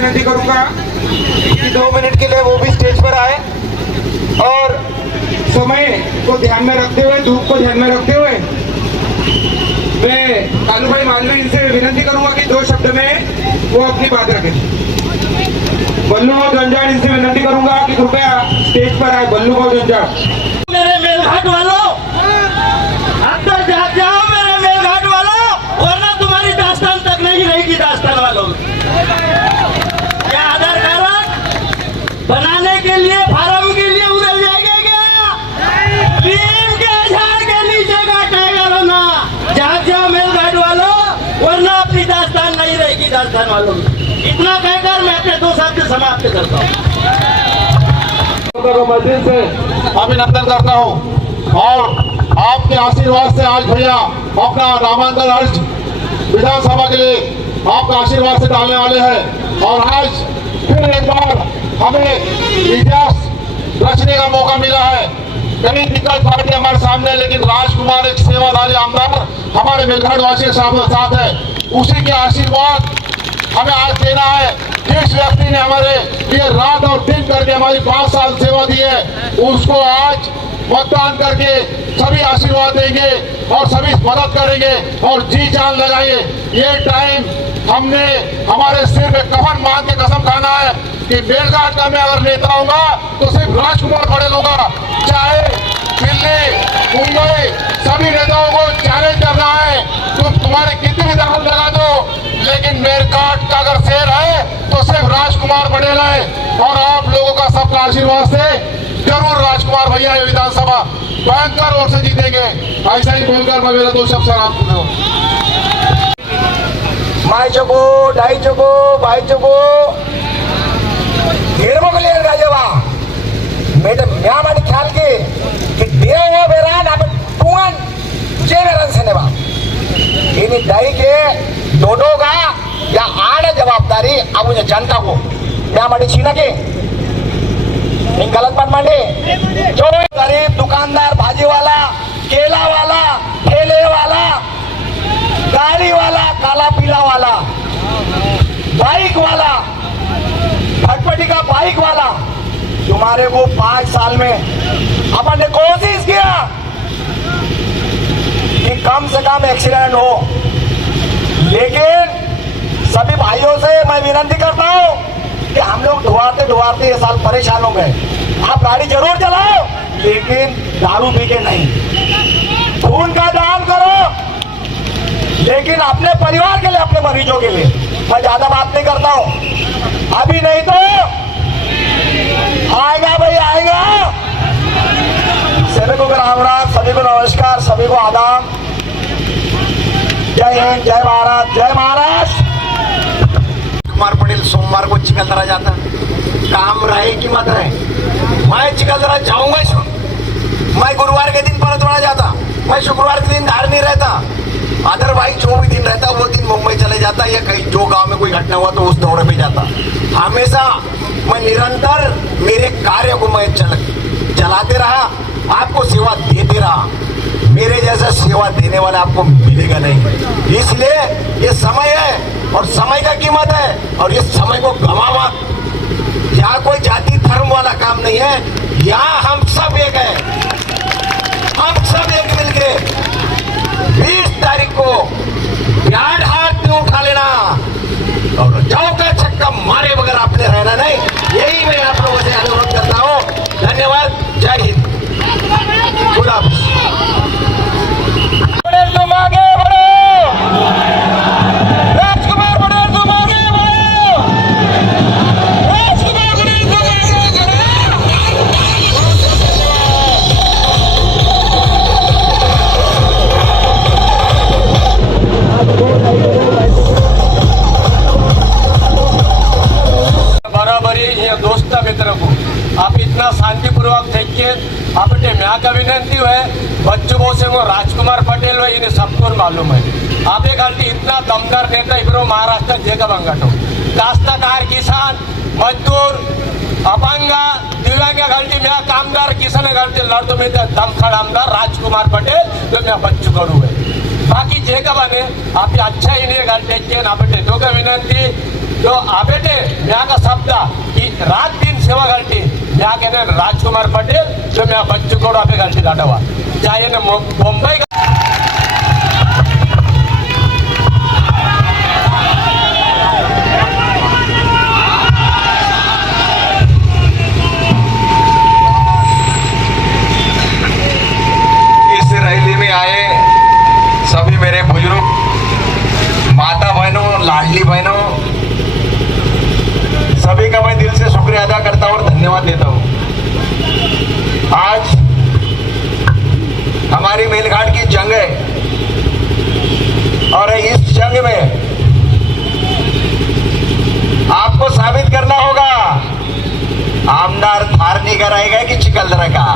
विनती करूंगा कि 2 मिनट के लिए वो भी स्टेज पर आए और समय को ध्यान में रखते हुए, धूप को ध्यान में रखते हुए मैं कालू भाई मालवीय इनसे विनती करूंगा कि 2 शब्द में वो अपनी बात रखें। बल्लू भाऊ जंजाड़ इनसे विनती करूंगा कि कृपया स्टेज पर आए। बल्लू भाऊ जंजाड़। मेरे मेलघाट वालों, अंदर जाओ मेरे मेलघाट वालों, वरना तुम्हारी दास्तान तक नहीं रहेगी। दास्तान वालों, क्या आधार कार्ड बनाने के लिए, फार्म के लिए उधर जाएगा क्या? नीम के झाड़ के नीचे का टाइगर होना। जाओ मेलघाट वालों, वरना अपनी दास्तान नहीं रहेगी। दास्तान वालों, इतना कहकर मैं अपने 2 शब्द समाप्त करता हूँ। मस्जिद से अभिनंदन करता हूँ और आपके आशीर्वाद से आज भैया अपना नामांकन अर्ज विधानसभा के लिए आपका आशीर्वाद से डालने वाले हैं और आज फिर एक बार हमें इतिहास रचने का मौका मिला है। कई दिक्कत पार्टी हमारे सामने है, लेकिन राजकुमार एक सेवादारी आमदार हमारे मेलघाट वासी के साथ है। उसी के आशीर्वाद हमें आज देना है। जिस व्यक्ति ने हमारे लिए रात और दिन करके हमारी 5 साल सेवा दी है, उसको आज मतदान करके सभी आशीर्वाद देंगे और सभी मदद करेंगे और जी जान लगाएंगे। ये टाइम हमने हमारे सिर में कफन मांग के कसम खाना है कि मेलघाट का मैं अगर नेता होगा तो सिर्फ राजकुमार पटेल होगा। चाहे दिल्ली, मुंबई, सभी नेताओं को चैलेंज करना है, तुम्हारे कितनी भी दाखिल लगा दो, लेकिन मेलघाट का अगर शेर है तो सिर्फ राजकुमार पटेल है। और आप लोगों का सबका आशीर्वाद से जरूर राजकुमार भैया ये विधानसभा भयंकर वोट से जीतेंगे। ऐसा ही बोलकर मैं मेरा 2 शब्द समाप्त करता हूँ। माय चको, ढाई चको, भाई चको, निर्मगलियर गाजेवा मैडम म्यामानी ख्याल की देव बेरान आप टून जे बेरान से नेवा इन्हीं दाई के दोडो का या आड़ जवाबदारी अब मुझे जनता को म्यामानी छीना के इन गलत बात मांडे। जो गरीब दुकानदार, भाजी वाला, केला वाला, ठेले वाला, गाड़ी वाला, काला पीला वाला, बाइक वाला, फटफटी का बाइक वाला, तुम्हारे को 5 साल में अपन ने कोशिश किया कि कम से कम एक्सीडेंट हो, लेकिन सभी भाइयों से मैं विनती करता हूं कि हम लोग ढुआरते ये साल परेशान हो गए। आप गाड़ी जरूर चलाओ, लेकिन दारू पी के नहीं। खून का दान करो, लेकिन अपने परिवार के लिए, अपने मरीजों के लिए। मैं ज्यादा बात नहीं करता हूं, अभी नहीं तो आएगा भाई आएगा। सभी को राम राम, सभी को नमस्कार, सभी को आदाब। जय हिंद, जय भारत, जय महाराष्ट्र। कुमार पटेल सोमवार को चिकलदरा जाता, काम रहे कि मत रहे, मैं चिकलदरा जाऊंगा। मैं गुरुवार के दिन परतवाड़ा जाता, मैं शुक्रवार के दिन धार नहीं रहता, अदरवाइज जो भी दिन रहता वो दिन मुंबई चले जाता या कहीं जो गांव में कोई घटना हुआ तो उस दौरे पे जाता। हमेशा मैं निरंतर मेरे कार्य को मैं चलाते रहा, आपको सेवा देते रहा। मेरे जैसा सेवा देने वाला आपको मिलेगा नहीं। इसलिए ये समय है और समय का कीमत है और इस समय को गवा मत। यहाँ कोई जाति धर्म वाला काम नहीं है, यहाँ हम सब एक है। हम सब एक मिलके 20 तारीख को प्यार हाथ में उठा लेना और जाओ का छक्का मारे बगैर आपने रहना नहीं। यही मैं आप लोगों से अनुरोध करता हूँ। धन्यवाद, जय हिंद, खुदा हाफिज। तुम आगे बढ़ो, राजकुमार पटेल तुम आगे बढ़ो, राजकुमार पटेल तुम आगे बराबरी ये दोस्त मित्र को आप इतना शांतिपूर्वक थे कि आप म्या विनंती है बच्चों से वो राजकुमार पटेल है, इन्हें सबको मालूम है। आप एक गलती इतना दमदार नेता इब्रो महाराष्ट्र जेकब अंगठो कास्तकार, किसान, मजदूर, अपंग, दिव्यांग गलती म्या कामगार किसान गलती लड़तो में दमखड़ आमदार राजकुमार पटेल जो मैं बच्चू करू है। बाकी जेकब ने आप अच्छा इन्हें गलती के ना बेटे दो विनंती जो आबेटे यहाँ का शब्द की रात दिन सेवा करती यहाँ के ना राजकुमार पटेल जो मैं बच्चों को पे करती डाटा हुआ चाहे ना मुंबई का इस रैली में आए सभी मेरे बुजुर्ग माता बहनों लाडली बहनों सभी का मैं दिल से शुक्रिया अदा करता हूं और धन्यवाद देता हूं। आज हमारी मेलघाट की जंग है और इस जंग में आपको साबित करना होगा आमदार धारनी का रहेगा कि चिकलदरा का।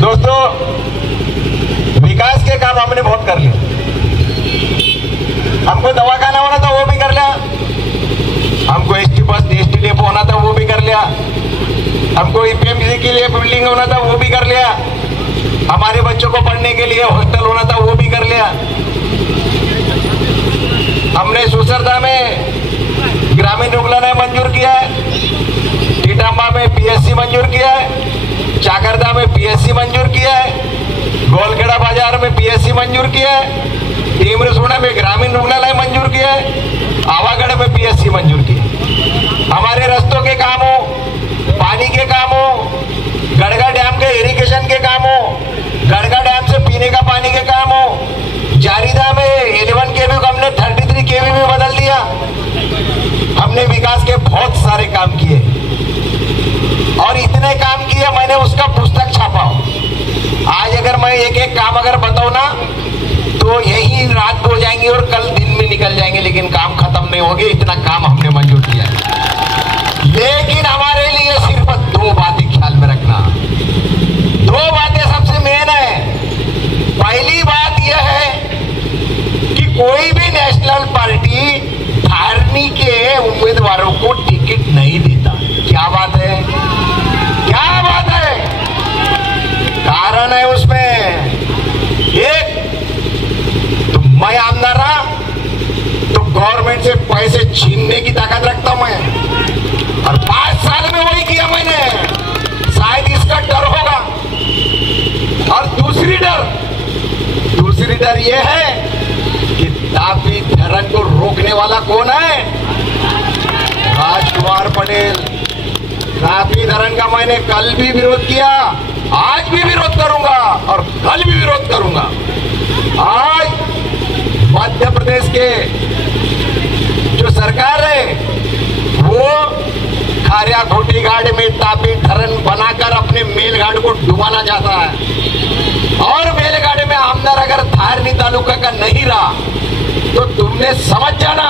दोस्तों विकास के काम हमने बहुत कर लिए। हमको दवाखाना होना था वो भी कर लिया, हमको एसटी बस एसटी डेपो होना था वो भी कर लिया, हमको ईपीएमसी के लिए बिल्डिंग होना था वो भी कर लिया, हमारे बच्चों को पढ़ने के लिए हॉस्टल होना था वो भी कर लिया। हमने सुसरदा में ग्रामीण रुग्णालय मंजूर किया है, टीटाम्बा में पीएससी मंजूर किया है, चाकरदा में पीएससी मंजूर किया है, गोलखेड़ा बाजार में पीएससी मंजूर किया है, टीमरसोना में ग्रामीण रुग्णालय मंजूर किया है, आवागढ़ में पीएससी मंजूर किया। हमारे रास्तों के काम हो, पानी के काम हो, गड़गा डैम के इरिगेशन के काम हो, गड़गा डैम से पीने का पानी के काम हो, जारीदा में 11 केवी को हमने 33 केवी में बदल दिया। हमने विकास के बहुत सारे काम किए और इतने काम किए मैंने उसका पुस्तक छापा। आज अगर मैं एक एक काम अगर बताऊं ना तो यही रात हो जाएंगी और कल दिन में निकल जाएंगे, लेकिन काम खत्म नहीं होंगे। इतना काम हमने मंजूर किया है। लेकिन हमारे लिए सिर्फ 2 बातें ख्याल में रखना, 2 बातें सबसे मेन है। पहली बात यह है कि कोई भी नेशनल पार्टी धारनी के उम्मीदवारों को टिकट नहीं देता। क्या बात है, क्या बात है? कारण है उसमें एक तो मैं आमदार रहा तो गवर्नमेंट से पैसे छीनने की ताकत रखता हूं मैं, और 5 साल में वही किया मैंने। शायद इसका डर होगा। और दूसरी डर यह है कि तापी धरण को रोकने वाला कौन है? राजकुमार पटेल। तापी धरण का मैंने कल भी विरोध किया, आज भी विरोध करूंगा और कल भी विरोध करूंगा। आज मध्य प्रदेश के जो सरकार है वो खारिया घोटी घाट में तापी धरण बनाकर अपने मेलघाट को डुबाना चाहता है। और मेलघाट में आमदार अगर धारनी तालुका का नहीं रहा तो तुमने समझ जाना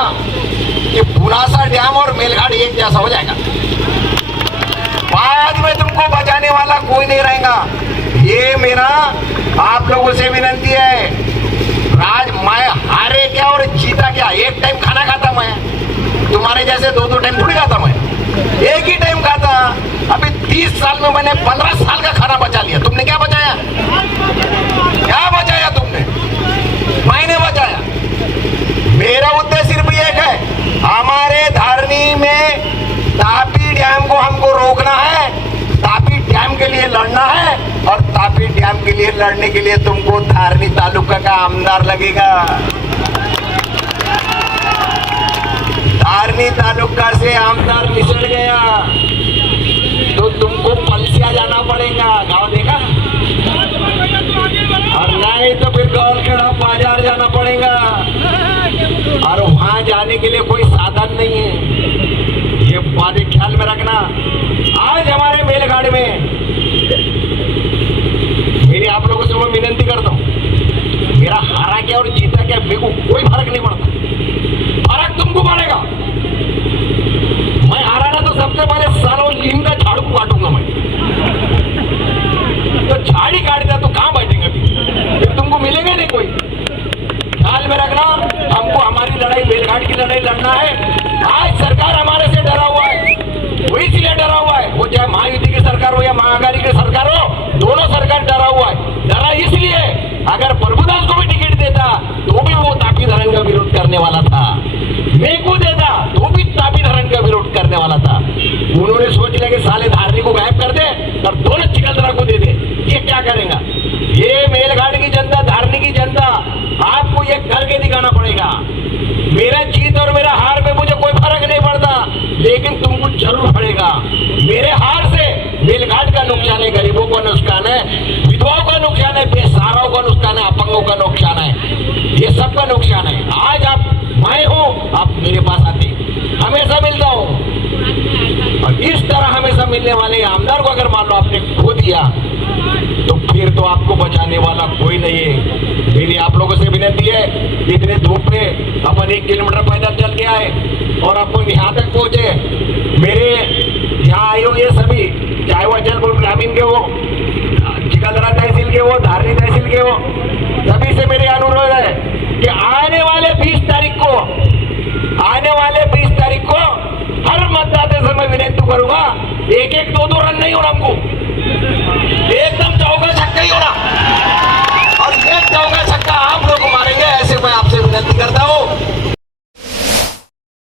कि पुनासा डैम और मेलघाट एक जैसा हो जाएगा। बाद में तुमको बचाने वाला कोई नहीं रहेगा। ये मेरा आप लोगों से विनती है। मैं हारे क्या और जीता क्या? एक टाइम खाना खाता मैं, तुम्हारे जैसे 2-2 टाइम थोड़ी खाता मैं, एक ही टाइम खाता। अभी 30 साल में मैंने 15 साल का खाना बचा लिया। तुमने क्या बचाया? क्या बचाया तुमने? मैंने बचाया। मेरा उद्देश्य सिर्फ एक है, हमारे धारनी में तापी डैम को हमको रोकना है, तापी डैम के लिए लड़ना है, और तापी डैम के लिए लड़ने के लिए तुमको धारनी तालुका का आमदार लगेगा। धारनी तालुका से आमदार निकल गया तो तुमको पलसिया जाना पड़ेगा, गांव देखा, और नहीं तो फिर गोलखेड़ा बाजार जाना पड़ेगा, और वहां जाने के लिए कोई साधन नहीं है। ये बातें ख्याल में रखना। आज हमारे मेलघाट में मेरी आप लोगों से मैं विनती करता हूं, मेरा हारा क्या और जीता क्या मेरे को कोई फर्क नहीं पड़ता। फर्क तुमको पड़ेगा। मैं हारा ना तो सबसे पहले सालों लीम का झाड़ू काटूंगा मैं। तो झाड़ी काटता तो कहां बैठेंगे फिर तुमको मिलेगा नहीं कोई। ख्याल में रखना, हमको हमारी लड़ाई मेलघाट की लड़ाई लड़ना है। आज सरकार हमारे से डरा हुआ है, वो इसलिए डरा हुआ है, वो चाहे महायुति की सरकार हो या महाअघाड़ी की सरकार हो, दोनों सरकार डरा हुआ है। डरा इसलिए अगर प्रभुदास को भी टिकट देता तो भी वो तापी धरण का विरोध करने वाला था। जीत और मेरा हार में मुझे कोई फर्क नहीं पड़ता, लेकिन तुमको जरूर पड़ेगा। मेरे हार से मेलघाट का नुकसान है, गरीबों का नुकसान है, विधवाओं का नुकसान है, बेसहाराओं का नुकसान है, अपंगों का नुकसान है, ये सबका नुकसान है। आज आप मैं हूं, आप मेरे पास आते हमेशा मिलता हूं, और इस तरह हमेशा मिलने वाले आमदार को अगर मान लो आपने खो दिया तो फिर तो आपको बचाने वाला कोई नहीं है। मेरी आप लोगों से विनती है, इतने धूप में अपन 1 किलोमीटर पैदल चल के आए और अपन यहाँ तक पहुंचे। मेरे यहाँ आए हो ये सभी, चाहे वो अचलपुर ग्रामीण के हो, चिकलदरा तहसील के हो, धारनी तहसील के हो, सभी से मेरे अनुरोध है कि आने वाले 20 तारीख को हर मतदाता से मैं विनती करूंगा, 1-1, 2-2 रन नहीं होना हमको, एक